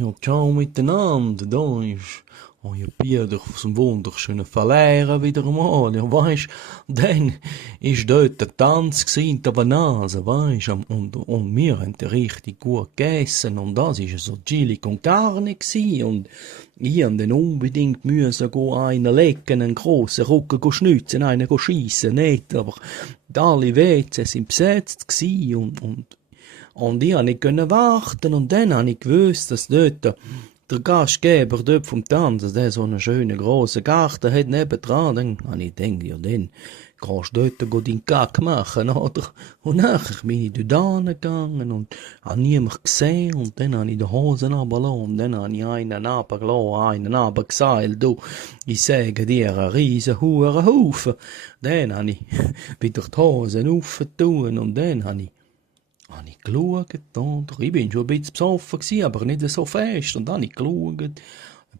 Ja, ciao miteinander, da ist euer Bier aus dem wunderschönen Verlehren wieder mal. Ja, weisst, dann ist dort der Tanz in der Banase, weisst, und wir haben richtig gut gegessen, und das ist so Chili con Carne gsi, und ich hab dann unbedingt müssen einen lecken, einen grossen Rücken schnitzen, einen schiessen, nicht, aber alle WC sind besetzt gsi, und ich konnte nicht warten, und dann habe ich gewusst, dass dort der Gastgeber dort vom Tanz, der so einen schönen grossen Garten hat nebendran, dann habe ich gedacht, ja dann kannst du dort deinen Gag machen, oder? Und nachher bin ich dort hingegangen und habe niemand gesehen, und dann habe ich die Hosen runtergelassen, und dann habe ich einen runtergelassen, einen runtergeseilt, du, ich sage dir, einen riesen Haufen. Dann habe ich wieder die Hosen aufgetan, und dann habe ich geschaut, oder? Ich bin schon ein bisschen besoffen gewesen, aber nicht so fest. Und dann habe ich geschaut.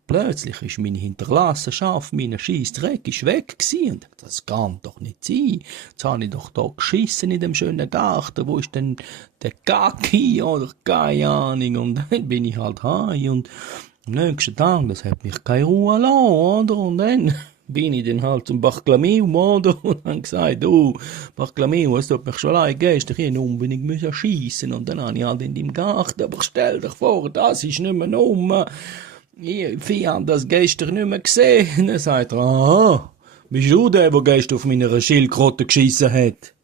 Plötzlich ist meine Hinterlassenschaft, mein Scheissdreck ist weg gewesen. Und das kann doch nicht sein. Jetzt habe ich doch da geschissen in dem schönen Garten. Wo ist denn der Kaki oder keine Ahnung? Und dann bin ich halt heim, und am nächsten Tag, das hat mich keine Ruhe gelassen, oder? Und dann bin ich dann halt zum Bartholomew, oder? Und hab gesagt, du, Bartholomew, es tut mich schon leid, gestern hier unbedingt müssen schiessen. Und dann habe ich halt in deinem Garten, aber stell dich vor, das ist nicht mehr ich hab das gestern nicht mehr gesehen. Dann sagt er, aha, bist du der gestern auf meiner Schildkröte geschissen hat?